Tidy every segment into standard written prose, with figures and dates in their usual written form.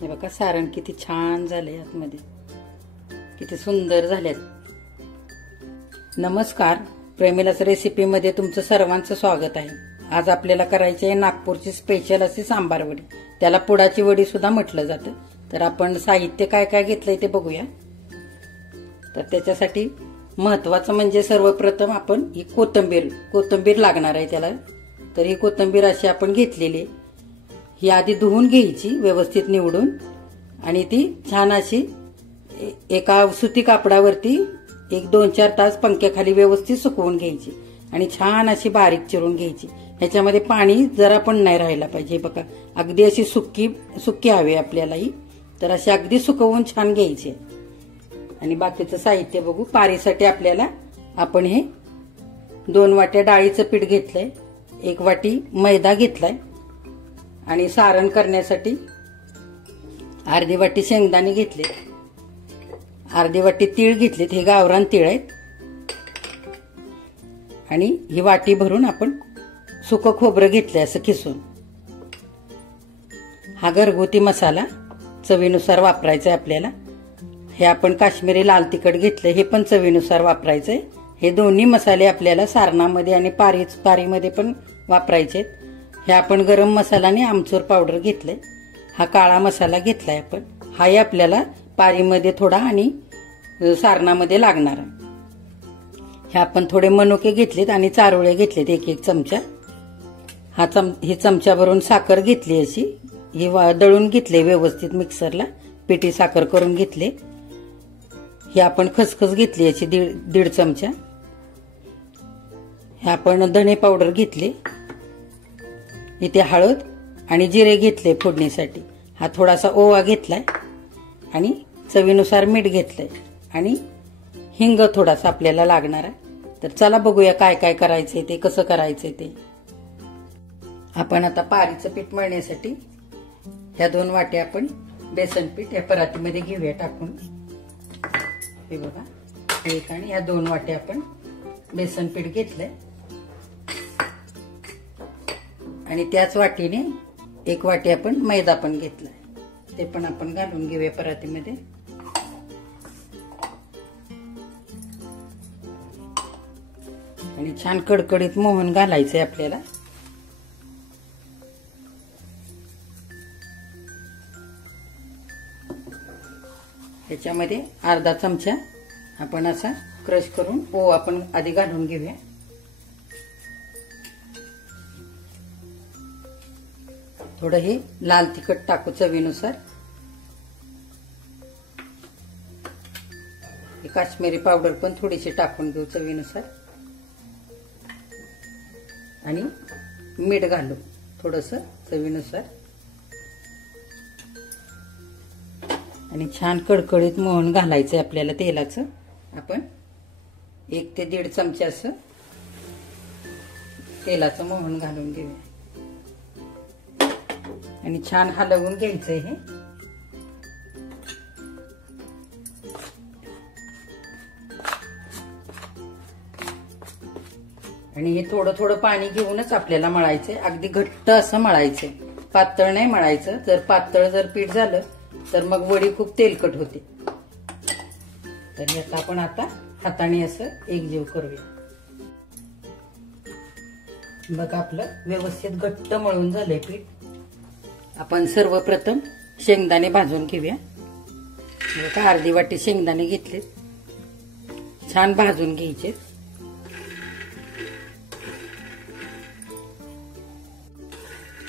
हे बघा सारण किती छान झालंय, आतमध्ये किती सुंदर झाल्यात. नमस्कार, प्रेमिलाच रेसिपी मध्ये तुमचं सर्वांचं स्वागत आहे. आज आपल्याला करायची आहे नागपूरची स्पेशल अशी सांबार वडी. त्याला पुडाची वडी सुद्धा म्हटलं जातं. तर आपण साहित्य काय काय घेतलंय ते बघूया. तर त्याच्यासाठी महत्वाचं म्हणजे सर्वप्रथम आपण ही कोथिंबीर लागणार आहे त्याला. तर ही कोथिंबीर अशी आपण घेतलेली, ही आधी धुवून घ्यायची व्यवस्थित निवडून, आणि ती छान अशी एका सुती कापडावरती 1-2-4 तास पंख्याखाली व्यवस्थित सुकवून घ्यायची आणि छान अशी बारीक चिरून घ्यायची. ह्याच्यामध्ये पाणी जरा पण नाही राहायला पाहिजे. बघा अगदी अशी सुकी हवी आपल्याला ही. तर अशी अगदी सुकवून छान घ्यायची. आणि बाकीचं साहित्य बघू. पारीसाठी आपल्याला आपण हे 2 वाट्या डाळीचं पीठ घेतलंय, 1 वाटी मैदा घेतलाय, आणि सारण करण्यासाठी अर्धी वाटी शेंगदाणे घेतले, अर्धी वाटी तीळ घेतलेत. हे गावरान तीळ आहेत. आणि ही वाटी भरून आपण सुकं खोबरं घेतलंय असं किसून. हा घरगुती मसाला चवीनुसार वापरायचा आहे आपल्याला. हे आपण काश्मीरी लाल तिखट घेतलंय, हे पण चवीनुसार वापरायचंय. हे दोन्ही मसाले आपल्याला सारणामध्ये आणि पारीमध्ये पण वापरायचे. हे आपण गरम मसाला आणि आमचूर पावडर घेतलंय. हा काळा मसाला घेतलाय आपण. हाही आपल्याला पारीमध्ये थोडा आणि सारणामध्ये लागणार आहे. हे आपण थोडे मनुके घेतलेत आणि चारोळे घेतलेत 1-1 चमचा. ही चमचा भरून साखर घेतली अशी. ही दळून घेतले व्यवस्थित मिक्सरला, पिठी साखर करून घेतले. ही आपण खसखस घेतली अशी 1.5 चमचा. हे आपण धणे पावडर घेतली. इथे हळद आणि जिरे घेतले फोडणीसाठी. हा थोडासा ओवा घेतलाय आणि चवीनुसार मीठ घेतलंय आणि हिंग थोडासा आपल्याला लागणार आहे. तर चला बघूया काय काय करायचंय ते, कसं करायचंय ते. आपण आता पारीचं पीठ मळण्यासाठी ह्या 2 वाट्या आपण बेसन पीठ या परातीमध्ये घेऊया टाकून. हे बघा, एक आणि ह्या 2 वाट्या आपण बेसन पीठ घेतलंय. आणि त्याच वाटीने 1 वाटी आपण मैदा पण घेतलाय. ते पण आपण घालून घेऊया परातीमध्ये. आणि छान कडकडीत मोहन घालायचंय आपल्याला. ह्याच्यामध्ये अर्धा चमचा आपण असा क्रश करून ओवा आपण आधी घालून घेऊया. थोडं हे लाल तिखट टाकू चवीनुसार. हे काश्मीरी पावडर पण थोडीशी टाकून घेऊ चवीनुसार. आणि मीठ घालू थोडंसं चवीनुसार. आणि छान कडकडीत मोहन घालायचंय आपल्याला तेलाचं. आपण 1 ते 1.5 चमचे असं तेलाचं मोहन घालून घेऊया. आणि छान हलवून घ्यायचंय हे. आणि हे थोडं थोडं पाणी घेऊनच आपल्याला मळायचंय. अगदी घट्ट असं मळायचंय, पातळ नाही मळायचं. पातळ पीठ झालं तर मग वडी खूप तेलकट होते. तर यात आपण आता हाताने असं एकजीव करूया. बघा आपलं व्यवस्थित घट्ट मळून झालंय पीठ. आपण सर्वप्रथम शेंगदाणे भाजून घेऊया. बघा अर्धी वाटी शेंगदाणे घेतले, छान भाजून घ्यायचे.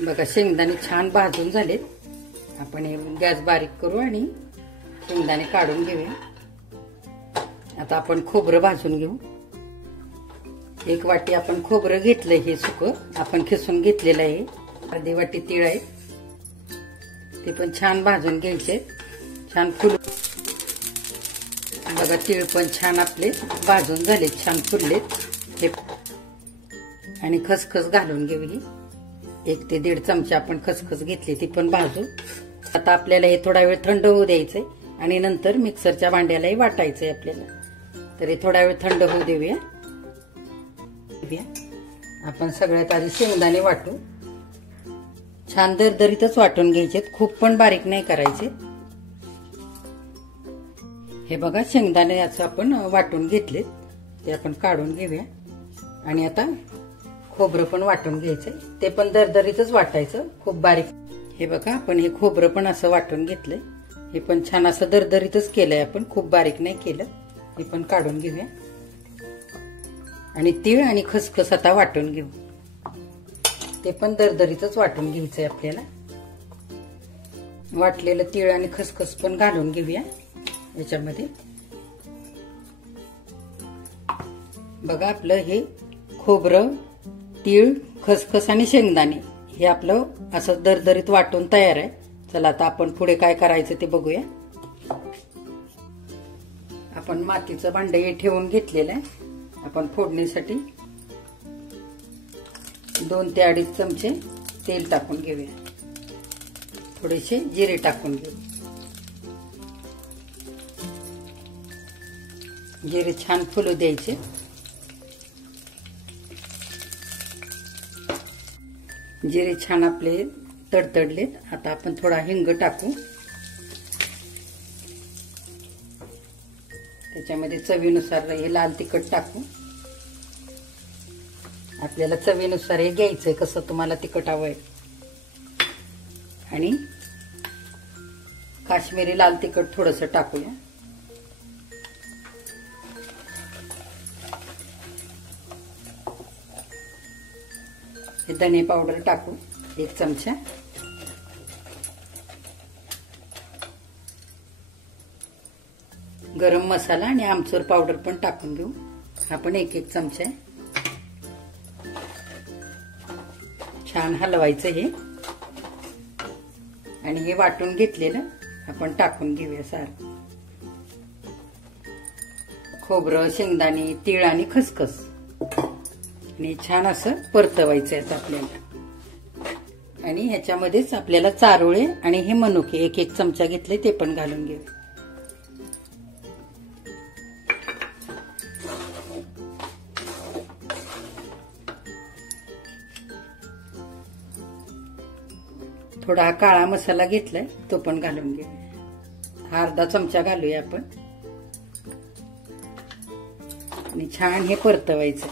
बघा शेंगदाणे छान भाजून झालेत. आपण हे गॅस बारीक करू आणि शेंगदाणे काढून घेऊया. आता आपण खोबरं भाजून घेऊ. 1 वाटी आपण खोबरं घेतलंय, हे सुकं आपण खिसून घेतलेलं आहे. अर्धी वाटी तीळ आहे, ते पण छान भाजून घ्यायचे. छान फुल बघा, तीळ पण छान आपले भाजून झाले, छान फुललेत हे. आणि खसखस घालून घेऊ. ही 1 ते 1.5 चमचा आपण खसखस घेतली, ती पण भाजू. आता आपल्याला हे थोडा वेळ थंड होऊ द्यायचंय आणि नंतर मिक्सरच्या भांड्यालाही वाटायचंय आपल्याला. तर हे थोडा वेळ थंड होऊ देऊया. आपण सगळ्यात आधी शेंगदाणे वाटू. छान दरदरीतच वाटून घ्यायचे, खूप पण बारीक नाही करायचे। हे बघा शेंगदाणे असं आपण वाटून घेतले, ते आपण काढून घेऊया। आणि आता खोबरं पण वाटून घ्यायचंय, ते पण दरदरीतच वाटायचं, खूप बारीक। हे बघा आपण हे खोबरं पण असं वाटून घेतलंय, हे पण छान असं दरदरीतच केलंय आपण, खूप बारीक नाही केलं। हे पण काढून घेऊया आणि तीळ आणि खसखस आता वाटून घेऊ, ते पण दरदरीतच वाटून घ्यायचंय आपल्याला। वाटलेलं तीळ आणि खसखस पण घालून घेऊया याच्यामध्ये। बघा आपलं हे खोबरं, तीळ, खसखस आणि शेंगदाणे हे आपलं असं दरदरीत वाटून तयार आहे। चला आता आपण पुढे काय करायचं ते बघूया। आपण मातीचं भांडं हे ठेवून घेतलेलं आहे। आपण फोडणीसाठी 2 ते 2.5 चमचे तेल टाकून घेऊया, थोडेसे जिरे टाकून घेऊ। जिरे छान फुलू द्यायचे। जिरे छान आपले तडतडलेत, आता आपण थोडा हिंग टाकू, त्याच्यामध्ये चवीनुसार हे लाल तिखट टाकू। आपल्याला चवीनुसार हे घ्यायचंय, कसं तुम्हाला तिखट हवंय। आणि काश्मीरी लाल तिखट थोडंसं टाकूया। हे धने पावडर टाकू 1 चमचा। गरम मसाला आणि आमचूर पावडर पण टाकून घेऊ, हा पण 1 चमचा। छान हलवायचं हे, आणि हे वाटून घेतलेलं आपण टाकून घेऊया सारं। खोबरं, शेंगदाणे, तीळ आणि खसखस, आणि छान असं परतवायचं आहे आपल्याला। आणि ह्याच्यामध्येच आपल्याला चारोळे आणि हे मनुके 1 चमचा घेतले, ते पण घालून घेऊ। थोडा काळा मसाला घेतलाय, तो पण घालून घेऊया, हा अर्धा चमचा घालूया आपण। आणि छान हे परतवायचं,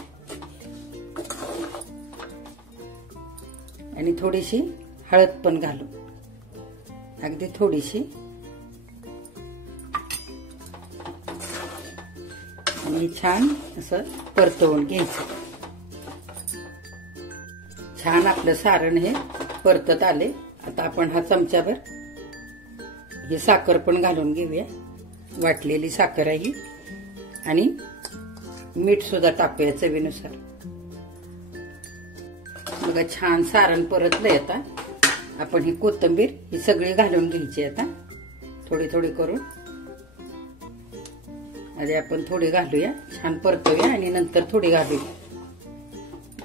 आणि थोडीशी हळद पण घालू, अगदी थोडीशी। आणि छान असं परतवून घ्यायचं। छान आपलं सारण हे परतत आले, आता आपण हा चमचाभर हे साखर पण घालून घेऊया, वाटलेली साखर आहे। आणि मीठ सुद्धा टाकूया चवीनुसार। बघा छान सारण परतलंय, आता आपण ही कोथिंबीर ही सगळी घालून घ्यायची। आता थोडी थोडी करून आधी आपण थोडी घालूया, छान परतूया, आणि नंतर थोडी घालूया,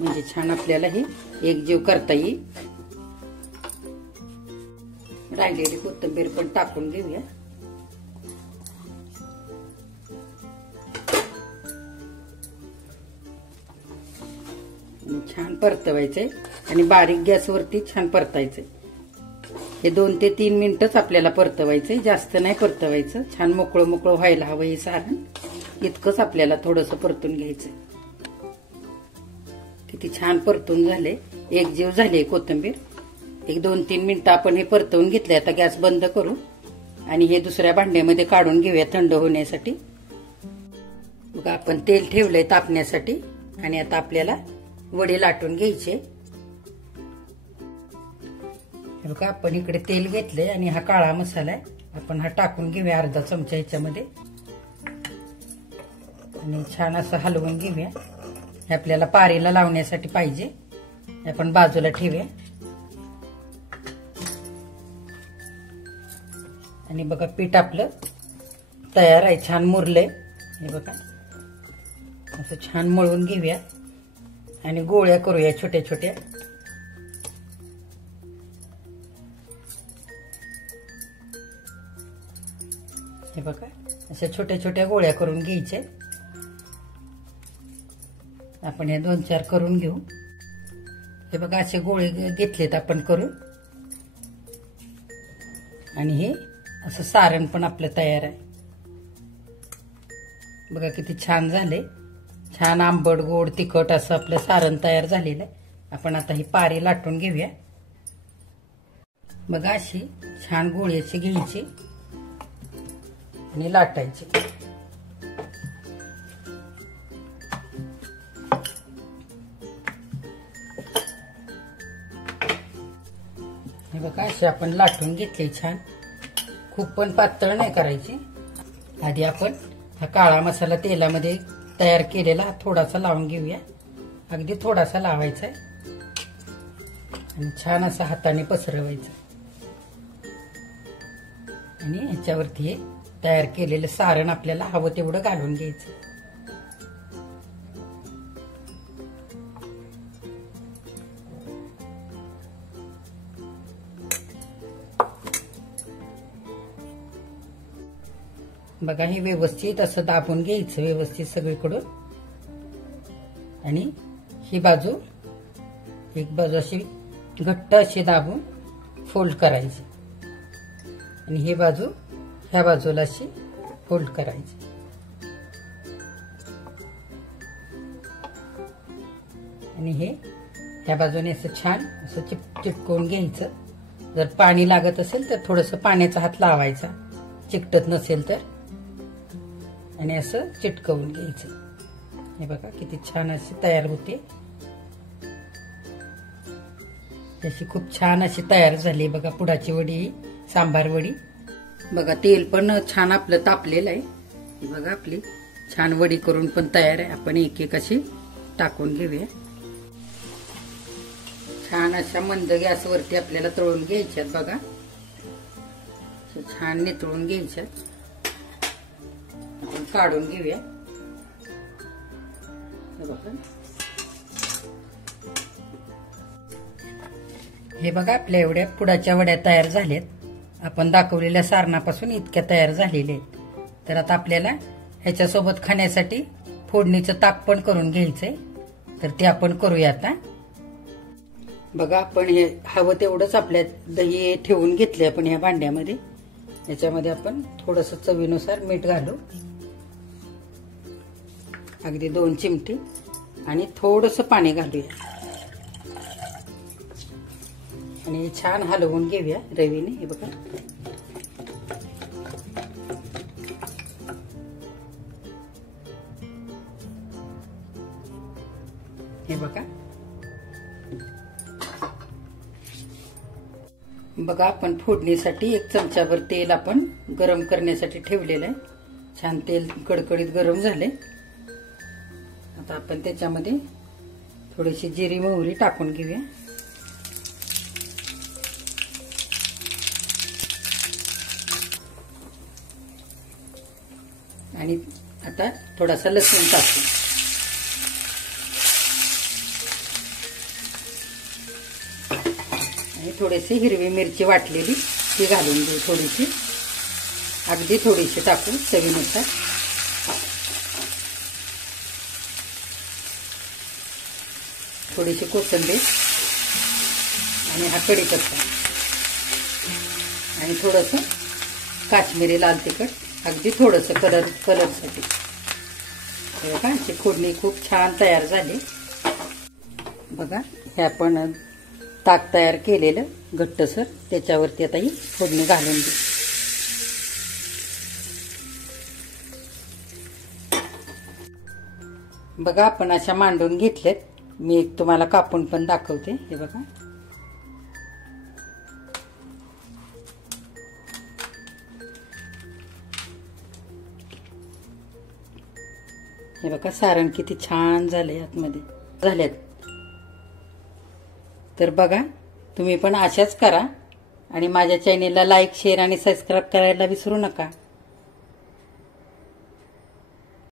म्हणजे छान आपल्याला हे एकजीव करता येईल। राहिलेली कोथिंबीर पण टाकून घेऊया। छान परतवायचंय, आणि बारीक गॅसवरती छान परतायचंय। हे 2 ते 3 मिनिटच आपल्याला परतवायचंय, जास्त नाही परतवायचं। छान मोकळं मोकळं व्हायला हवं हे सारण, इतकंच आपल्याला थोडंसं परतून घ्यायचंय। किती छान परतून झाले, एकजीव झाली कोथिंबीर। 1-2-3 मिनिटं आपण हे परतवून घेतले। आता गॅस बंद करू आणि हे दुसऱ्या भांड्यामध्ये काढून घेऊया थंड होण्यासाठी। बघा आपण तेल ठेवलंय तापण्यासाठी, आणि आता आपल्याला वडे लाटून घ्यायचे। बघा आपण इकडे तेल घेतलंय, आणि हा काळा मसाला आहे, आपण हा टाकून घेऊया अर्धा चमचा ह्याच्यामध्ये, आणि छान असं हलवून घेऊया। हे आपल्याला पारेला लावण्यासाठी पाहिजे, आपण बाजूला ठेवूया। आणि बघा पीठ आपलं तयार आहे, छान मुरलंय। हे बघा असं छान मळून घेऊया, आणि गोळ्या करूया छोट्या छोट्या। हे बघा अशा छोट्या छोट्या गोळ्या करून घ्यायच्या। आपण या 2-4 करून घेऊ। हे बघा असे गोळे घेतलेत आपण करून, आणि हे असं सारण पण आपलं तयार आहे. बघा किती छान झाले. छान आंबट गोड तिखट असं आपलं सारण तयार झालेलं आहे. आपण आता ही पारी लाटून घेऊया. बघा अशी छान गोळी अशी घ्यायची आणि लाटायची. हे बघा अशी आपण लाटून घेतली छान. खूप पण पातळ नाही करायची. आधी आपण हा काळा मसाला तेलामध्ये तयार केलेला थोडासा लावून घेऊया. अगदी थोडासा लावायचा आहे आणि छान असं हाताने पसरवायचं आणि ह्याच्यावरती हे तयार केलेलं सारण आपल्याला हवं तेवढं घालून घ्यायचं. बघा हे व्यवस्थित असं दाबून घ्यायचं व्यवस्थित सगळीकडून आणि ही बाजू एक बाजू अशी घट्ट अशी दाबून फोल्ड करायची आणि ही बाजू ह्या बाजूला अशी फोल्ड करायची. आणि हे ह्या बाजूने असं छान असं चिटकवून घ्यायचं. जर पाणी लागत असेल तर थोडंसं पाण्याचा हात लावायचा, चिकटत नसेल तर, आणि असं चिटकवून घ्यायचं. हे बघा किती छान अशी तयार होते. अशी खूप छान अशी तयार झाली बघा पुडाची वडी, सांबार वडी. बघा तेल पण छान आपलं तापलेलं आहे. बघा आपली छान वडी करून पण तयार आहे. आपण एक एक अशी टाकून घेऊया. छान अशा मंद गॅसवरती आपल्याला तळून घ्यायच्यात. बघा छान नितळून घ्यायच्यात. आपण काढून घेऊया. हे बघा आपल्या एवढ्या पुडाच्या वड्या तयार झाल्यात. आपण दाखवलेल्या सारणापासून इतक्या तयार झालेल्या आहेत. तर आता आपल्याला ह्याच्यासोबत खाण्यासाठी फोडणीचं ताक पण करून घ्यायचंय. तर ते आपण करूया आता. बघा आपण हे हवं तेवढंच आपल्या दही ठेवून घेतले आपण ह्या भांड्यामध्ये. याच्यामध्ये आपण थोडंसं चवीनुसार मीठ घालू, अगदी 2 चिमटी, आणि थोडंसं पाणी घालूया आणि छान हलवून घेऊया रवीने. हे बघा हे बघा बघा आपण फोडणीसाठी 1 चमचाभर तेल आपण गरम करण्यासाठी ठेवलेलं आहे. छान तेल कडकडीत गरम झाले. आता आपण त्याच्यामध्ये थोडीशी जिरी मोहरी टाकून घेऊया. आणि आता थोडासा लसूण टाकू. आणि थोडीशी हिरवी मिरची वाटलेली ती घालून घेऊ. थोडीशी, अगदी थोडीशी टाकू चवीनुसार. थोडीशी कोथिंबीर आणि हा कढीपत्ता आणि थोडंसं काश्मीरी लाल तिखट, अगदी थोडंसं कलरसाठी. बघा अशी फोडणी खूप छान तयार झाली. बघा हे आपण ताक तयार केलेलं घट्टसर, त्याच्यावरती आता ही फोडणी घालून देऊ. बघा आपण अशा मांडून घेतल्यात. मी एक तुम्हाला कापून पण दाखवते. हे बघा हे बघा सारण किती छान झाले आतमध्ये झाल्यात. तर बघा तुम्ही पण अशाच करा आणि माझ्या चॅनेलला लाईक, शेअर आणि सबस्क्राईब करायला विसरू नका.